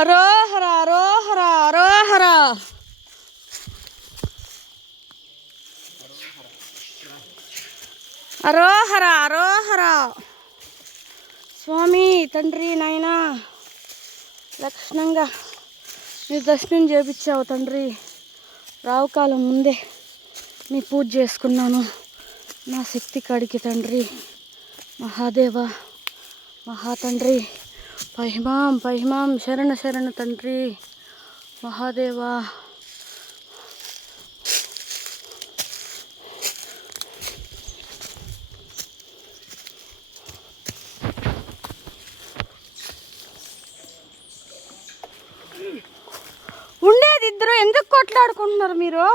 అరోహర అరోహర అరోహర. అరోహర అరోహర. స్వామి తండ్రి నాయనా లక్షణంగా నీ దర్శనం చేపించావు తండ్రి. రావుకాలం ముందే నీ పూజ చేసుకున్నాను నా శక్తి కాడికి తండ్రి. మహాదేవ మహాతండ్రి పహిమాం పహిమాం శరణ శరణ తండ్రి మహాదేవా. ఉండేది ఇద్దరు, ఎందుకు కొట్లాడుకుంటున్నారు మీరు?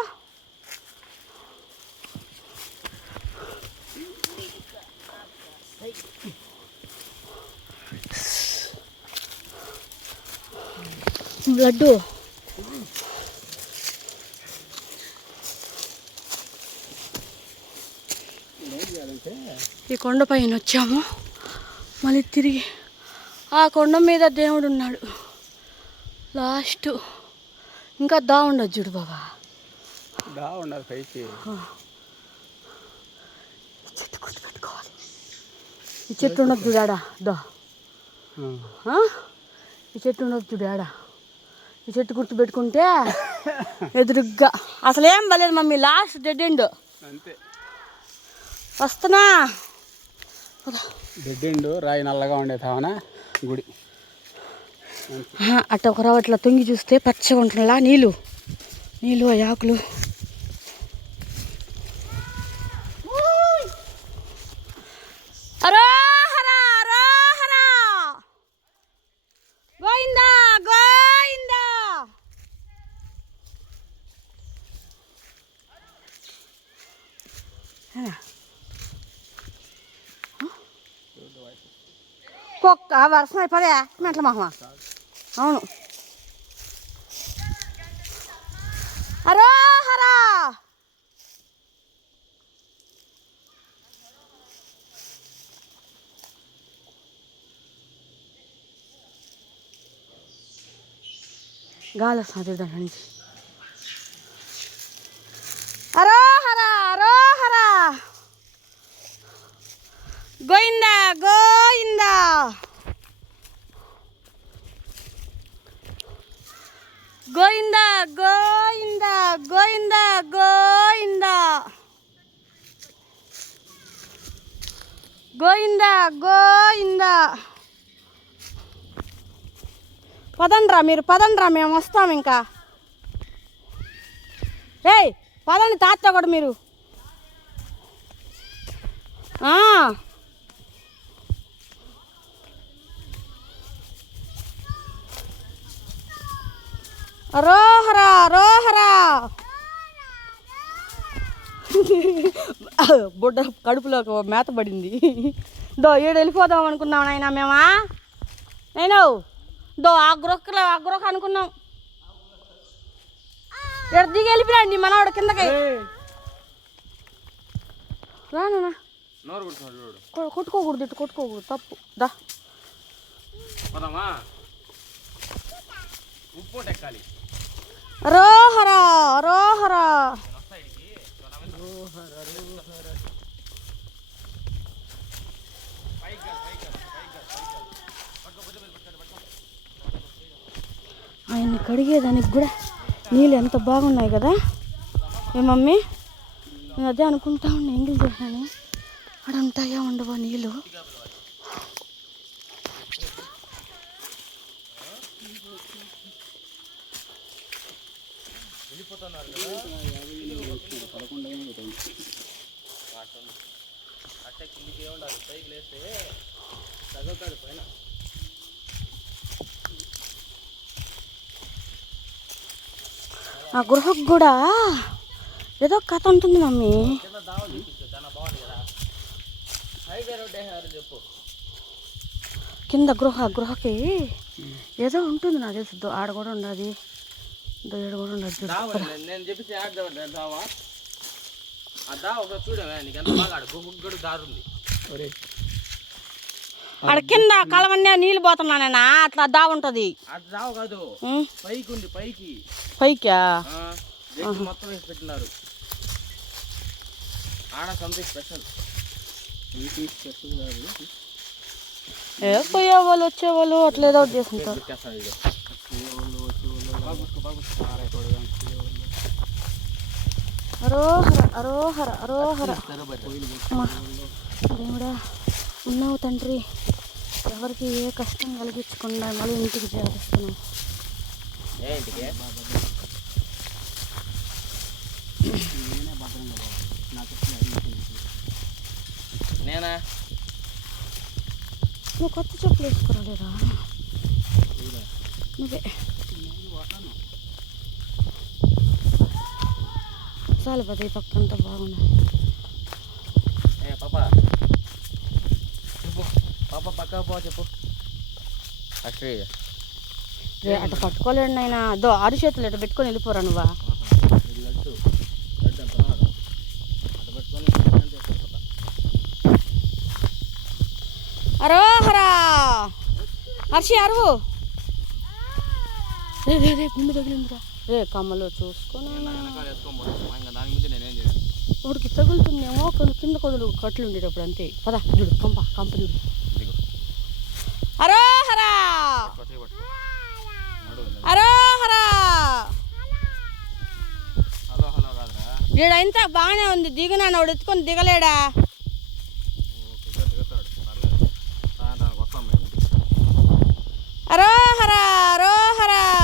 లడ్డు ఈ కొండ పైన వచ్చాము, మళ్ళీ తిరిగి ఆ కొండ మీద దేవుడు ఉన్నాడు లాస్ట్. ఇంకా దా ఉండదు చూడు బాబా, దా ఉండదు పైకి. చెట్టు గుర్తుపెట్టుకోవాలి. ఈ చెట్టు ఉండదు చూడు ఆడ, దా ఈ చెట్టు ఉండదు చూడు ఆడ. ఈ చెట్టు గుర్తు పెట్టుకుంటే ఎదురుగ్గా అసలేం బలేదు మమ్మీ, లాస్ట్ డెడ్ ఎండ్ అంతే. వస్తున్నా. డెడ్ ఎండ్ రాయి నల్లగా ఉండే తావనా గుడి. అట్ట ఒక రవ్వ అట్లా తొంగి చూస్తే పచ్చగా ఉంటుందా నీళ్ళు నీళ్ళు ఆ ఆకులు. అరోహర అరోహర గోయిందా గోయిందా. కుక్క వర్షం అయిపోదే మెట్ల మహమ్మ. అవును అరోహర. గాలి వస్తుంది దాని నుంచి. అరోహర అరోహర గోయిందా గోయిందా. గోయిందా గోయిందా గోయిందా గోయిందా గోయిందా గోయిందా. పదండ్రా మీరు, పదండ్రా మేము వస్తాం ఇంకా. ఏయ్ పదండి తాత కూడా మీరు. అరోహర అరోహర. బుడ్డ కడుపులో మేత పడింది. దో ఏడు వెళ్ళిపోదాం అనుకున్నాం నాయన మేమా. నేను దో ఆ గృహ అనుకున్నాం. ఎడ దిగి వెళ్ళిపోయాడు మనవాడు కిందకి. రానా కొట్టుకోకూడదు, ఇటు కొట్టుకోకూడదు, తప్పు. దా అరోహర అరోహర. ఆయన్ని కడిగేదానికి కూడా నీళ్ళు ఎంత బాగున్నాయి కదా ఏ మమ్మీ. నేను అదే అనుకుంటా ఉన్నా, ఎంగిల్ చేశాను అక్కడ ఉంటాయా ఉండవా నీళ్ళు. ఆ గృహకు కూడా ఏదో కథ ఉంటుంది మమ్మీ. కింద గృహకి ఏదో ఉంటుంది నాకు తెలుసు. ఆడ కూడా ఉండదు, ఏడు కూడా ఉండదు. నేను చెప్పేసి చూడవే నీకు ఎంత బాగా దారుంది. ఆడ కింద కలవన్నీ నీళ్ళు పోతున్నానేనా అట్లా దా ఉంటది. అటు రావు కాదు, పైకి ఉంది, పైకి. పైకా మొత్తం వేసి పెట్టినారు ఆడ. Something special. ఏ పోయే వాళ్ళు వచ్చేవాళ్ళు అట్లా ఏదో ఒకటి చేసుకుంటారు. అరోహర అరోహర అరోహర. దేవుడా ఉన్నావు తండ్రి, ఎవరికి ఏ కష్టం కలిగించకుండా మళ్ళీ ఇంటికి చేరుస్తున్నావు. నేనా నువ్వు కొత్త చెప్పులు వేసుకోరాలేదా? నువ్వే చాలు పది పక్కంతా బాగున్నాయి. పాపా చెప్పు, పాప పక్క పో చెప్పు. రే అట్లా పట్టుకోలేడు నాయన. అదో ఆరు చేతులు ఇట్లా పెట్టుకొని వెళ్ళిపోరా నువ్వా. అరోహరా హర్షి అరువు. రే రే రే గుండు తగిలిందిరా. రే కమ్మలో చూసుకొని వాడికి తగులుతుందేమో కొన్ని కింద కొదులు కట్లు ఉండేటప్పుడు అంతే. పద చూడు కంప చూడు. అరోహరా అరోహరా. ఈడంతా బాగానే ఉంది, దిగునా వాడు ఎత్తుకొని దిగలేడా.